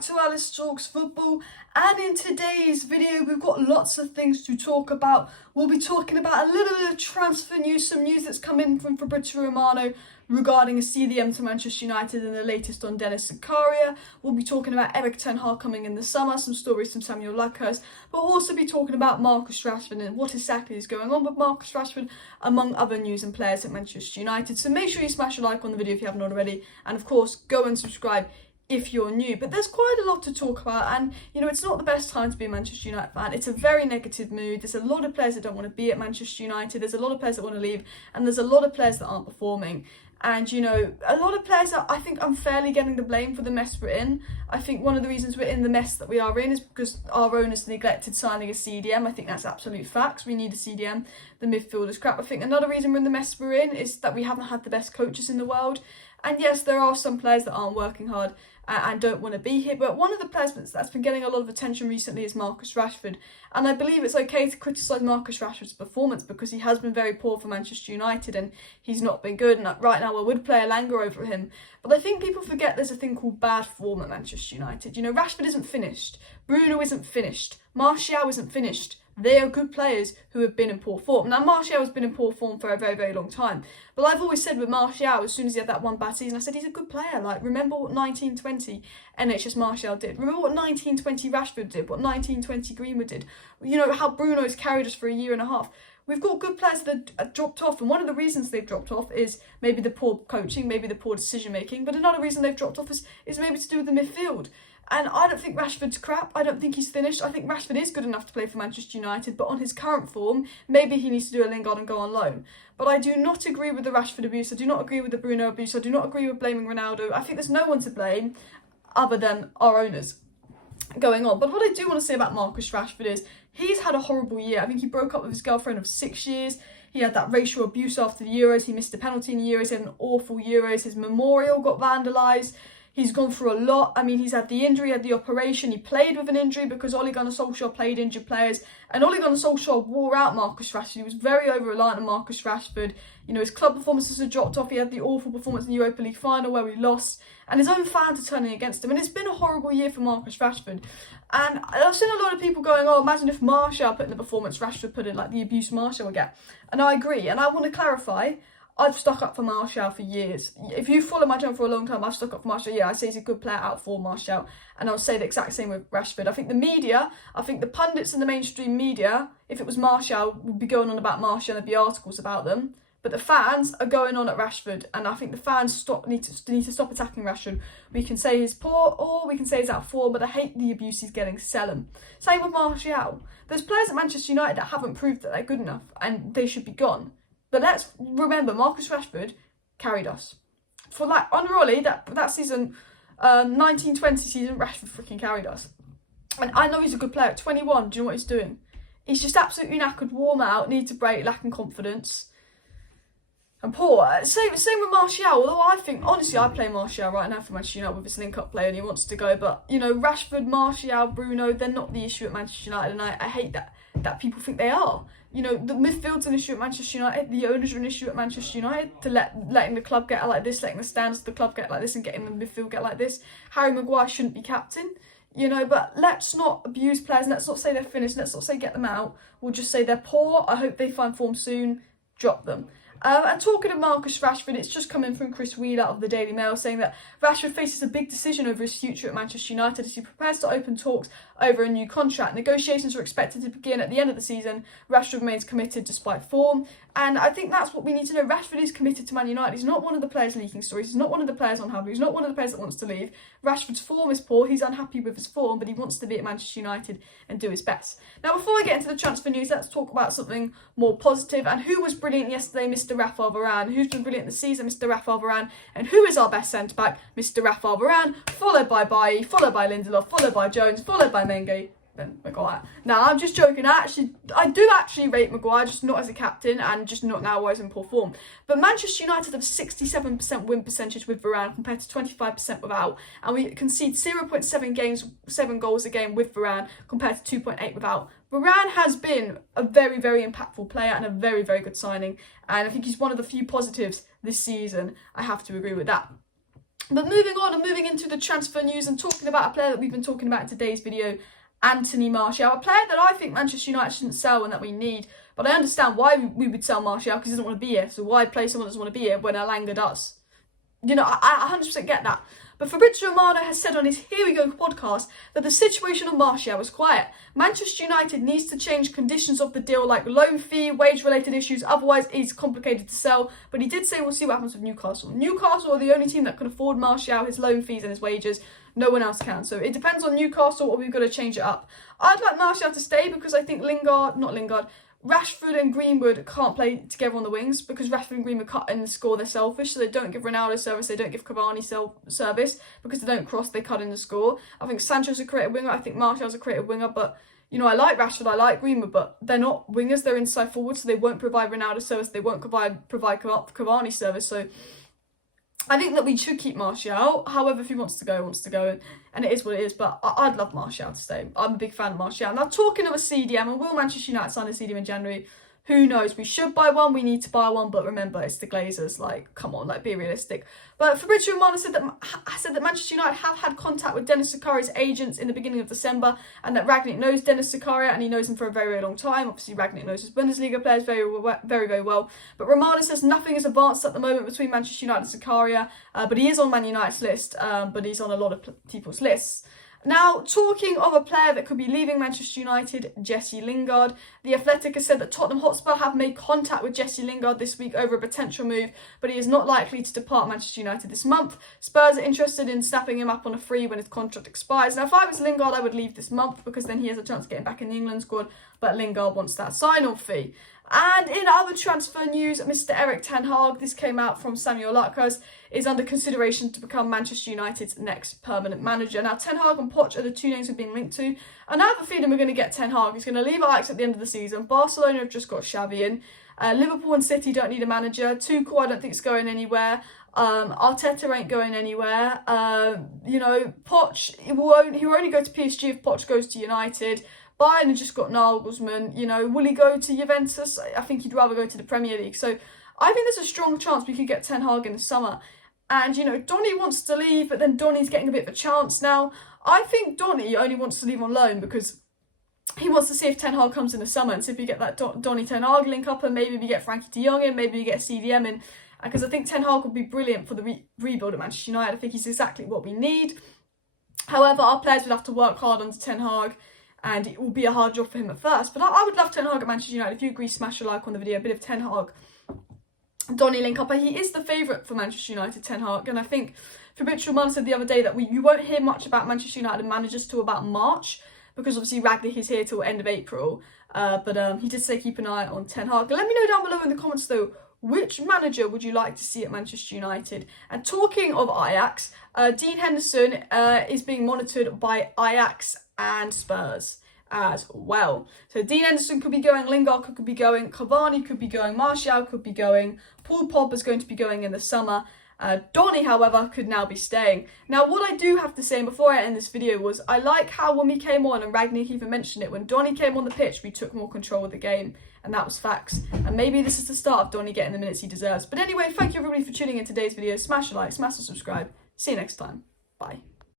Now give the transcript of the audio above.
back to Alice Talks Football, and in today's video we've got lots of things to talk about. We'll be talking about a little bit of transfer news, some news that's come in from Fabrizio Romano regarding a CDM to Manchester United and the latest on Dennis Zakaria. We'll be talking about Ten Hag coming in the summer, some stories from Samuel Luckhurst, but we'll also be talking about Marcus Rashford and what exactly is going on with Marcus Rashford, among other news and players at Manchester United. So make sure you smash a like on the video if you haven't already, and of course go and subscribe if you're new. But there's quite a lot to talk about, and you know, it's not the best time to be a Manchester United fan. It's a very negative mood. There's a lot of players that don't want to be at Manchester United, there's a lot of players that want to leave, and there's a lot of players that aren't performing. And you know, a lot of players are, I think, unfairly getting the blame for the mess we're in. I think one of the reasons we're in the mess that we are in is because our owners neglected signing a CDM. I think that's absolute facts. We need a CDM. The midfield is crap. I think another reason we're in the mess we're in is that we haven't had the best coaches in the world. And yes, there are some players that aren't working hard and don't want to be here. But one of the players that's been getting a lot of attention recently is Marcus Rashford. And I believe it's okay to criticise Marcus Rashford's performance because he has been very poor for Manchester United and he's not been good. And right now I would play a Langer over him. But I think people forget there's a thing called bad form at Manchester United. You know, Rashford isn't finished. Bruno isn't finished. Martial isn't finished. They are good players who have been in poor form. Now, Martial has been in poor form for a very, very long time. But I've always said with Martial, as soon as he had that one bad season, I said he's a good player. Like, remember what 1920 NHS Martial did. Remember what 1920 Rashford did, what 1920 Greenwood did. You know, how Bruno's carried us for a year and a half. We've got good players that have dropped off, and one of the reasons they've dropped off is maybe the poor coaching, maybe the poor decision-making, but another reason they've dropped off is maybe to do with the midfield. And I don't think Rashford's crap. I don't think he's finished. I think Rashford is good enough to play for Manchester United, but on his current form, maybe he needs to do a Lingard and go on loan. But I do not agree with the Rashford abuse. I do not agree with the Bruno abuse. I do not agree with blaming Ronaldo. I think there's no one to blame other than our owners going on. But what I do want to say about Marcus Rashford is he's had a horrible year. I think he broke up with his girlfriend of 6 years. He had that racial abuse after the Euros. He missed a penalty in the Euros. He had an awful Euros. His memorial got vandalised. He's gone through a lot. I mean, he's had the injury, had the operation. He played with an injury because Ole Gunnar Solskjaer played injured players. And Ole Gunnar Solskjaer wore out Marcus Rashford. He was very over-reliant on Marcus Rashford. You know, his club performances had dropped off. He had the awful performance in the Europa League final where we lost. And his own fans are turning against him. And it's been a horrible year for Marcus Rashford. And I've seen a lot of people going, oh, imagine if Martial put in the performance Rashford put in, like the abuse Martial would get. And I agree. And I want to clarify, I've stuck up for Martial for years. If you follow my channel for a long time, I've stuck up for Martial. Yeah, I say he's a good player out for Martial. And I'll say the exact same with Rashford. I think the media, I think the pundits and the mainstream media, if it was Martial, would be going on about Martial and there'd be articles about them. But the fans are going on at Rashford. And I think the fans need to stop attacking Rashford. We can say he's poor or we can say he's out of form, but I hate the abuse he's getting. Sell him. Same with Martial. There's players at Manchester United that haven't proved that they're good enough and they should be gone. But let's remember, Marcus Rashford carried us. For like, under Ollie, that season, 1920 season, Rashford freaking carried us. And I know he's a good player. At 21, do you know what he's doing? He's just absolutely knackered, worn out, needs a break, lacking confidence. And poor. Same with Martial, although I think, honestly, I'd play Martial right now for Manchester United with his link-up play and he wants to go. But, you know, Rashford, Martial, Bruno, they're not the issue at Manchester United. And I hate that people think they are. You know, the midfield's an issue at Manchester United. The owners are an issue at Manchester United to letting the club get like this, letting the standards of the club get like this and getting the midfield get like this. Harry Maguire shouldn't be captain, you know, but let's not abuse players. Let's not say they're finished. Let's not say get them out. We'll just say they're poor. I hope they find form soon. Drop them. And talking of Marcus Rashford, it's just coming from Chris Wheeler of the Daily Mail saying that Rashford faces a big decision over his future at Manchester United as he prepares to open talks over a new contract. Negotiations are expected to begin at the end of the season. Rashford remains committed despite form. And I think that's what we need to know. Rashford is committed to Man United. He's not one of the players leaking stories. He's not one of the players unhappy. He's not one of the players that wants to leave. Rashford's form is poor. He's unhappy with his form, but he wants to be at Manchester United and do his best. Now, before I get into the transfer news, let's talk about something more positive. And who was brilliant yesterday? Mr. Rashfords Year. Who's been brilliant this season? Mr. Rashfords Year. And who is our best centre-back? Mr. Rashfords Year, followed by Bailly, followed by Lindelof, followed by Jones, followed by Menge, then Maguire. Now, I'm just joking. I do actually rate Maguire, just not as a captain and just not now while he's in poor form. But Manchester United have 67% win percentage with Varane compared to 25% without. And we concede 7 goals a game with Varane compared to 2.8 without. Varane has been a very, very impactful player and a very, very good signing. And I think he's one of the few positives this season. I have to agree with that. But moving on and moving into the transfer news and talking about a player that we've been talking about in today's video, Anthony Martial, a player that I think Manchester United shouldn't sell and that we need. But I understand why we would sell Martial, because he doesn't want to be here. So why play someone that doesn't want to be here when Elanga does? You know, I 100% get that. But Fabrizio Romano has said on his Here We Go podcast that the situation of Martial was quiet. Manchester United needs to change conditions of the deal, like loan fee, wage-related issues. Otherwise, it's complicated to sell. But he did say we'll see what happens with Newcastle. Newcastle are the only team that can afford Martial, his loan fees and his wages. No one else can. So it depends on Newcastle, or we've got to change it up. I'd like Martial to stay because I think Rashford and Greenwood can't play together on the wings because Rashford and Greenwood cut in the score. They're selfish, so they don't give Ronaldo service, they don't give Cavani service because they don't cross, they cut in the score. I think Sancho's a creative winger, I think Martial's a creative winger, but you know, I like Rashford, I like Greenwood, but they're not wingers, they're inside forward, so they won't provide Ronaldo service, they won't provide Cavani service, so I think that we should keep Martial. However, if he wants to go, and it is what it is. But I'd love Martial to stay. I'm a big fan of Martial. Now, talking of a CDM, and will Manchester United sign a CDM in January? Who knows? We should buy one. We need to buy one. But remember, it's the Glazers. Like, come on, like, be realistic. But Fabrizio Romano said that Manchester United have had contact with Dennis Zakaria's agents in the beginning of December, and that Rangnick knows Dennis Zakaria, and he knows him for a very, very long time. Obviously, Rangnick knows his Bundesliga players very, very well. But Romano says nothing is advanced at the moment between Manchester United and Zakaria, but he is on Man United's list, but he's on a lot of people's lists. Now, talking of a player that could be leaving Manchester United, Jesse Lingard. The Athletic has said that Tottenham Hotspur have made contact with Jesse Lingard this week over a potential move, but he is not likely to depart Manchester United this month. Spurs are interested in snapping him up on a free when his contract expires. Now, if I was Lingard, I would leave this month because then he has a chance of getting back in the England squad, but Lingard wants that sign-on fee. And in other transfer news, Mr. Erik Ten Hag, this came out from Samuel Luckers, is under consideration to become Manchester United's next permanent manager. Now, Ten Hag and Poch are the two names we've been linked to. And I have a feeling we're going to get Ten Hag. He's going to leave Ajax at the end of the season. Barcelona have just got Xavi in. Liverpool and City don't need a manager. Tuchel, I don't think, is going anywhere. Arteta ain't going anywhere. You know, Poch, he will only go to PSG if Poch goes to United. Bayern have just got Nagelsmann. You know, will he go to Juventus? I think he'd rather go to the Premier League. So I think there's a strong chance we could get Ten Hag in the summer. And, you know, Donny wants to leave, but then Donny's getting a bit of a chance now. I think Donny only wants to leave on loan because he wants to see if Ten Hag comes in the summer and see if we get that Donny Ten Hag link up, and maybe we get Frankie de Jong in, maybe we get CDM in. Because I think Ten Hag would be brilliant for the rebuild at Manchester United. I think he's exactly what we need. However, our players would have to work hard under Ten Hag, and it will be a hard job for him at first. But I would love Ten Hag at Manchester United. If you agree, smash a like on the video. A bit of Ten Hag Donny link up. He is the favourite for Manchester United, Ten Hag. And I think Fabrizio Romano said the other day that you won't hear much about Manchester United managers till about March, because obviously Rangnick is here till end of April. But he did say keep an eye on Ten Hag. Let me know down below in the comments though, which manager would you like to see at Manchester United? And talking of Ajax, Dean Henderson is being monitored by Ajax and Spurs as well. So Dean Henderson could be going, Lingard could be going, Cavani could be going, Martial could be going, Paul Pogba's going to be going in the summer. Donny, however, could now be staying. Now, what I do have to say, and before I end this video, was I like how when we came on, and Rangnick even mentioned it, when Donny came on the pitch, we took more control of the game, and that was facts. And maybe this is the start of Donny getting the minutes he deserves. But anyway, thank you everybody for tuning in today's video. Smash a like, smash a subscribe. See you next time. Bye.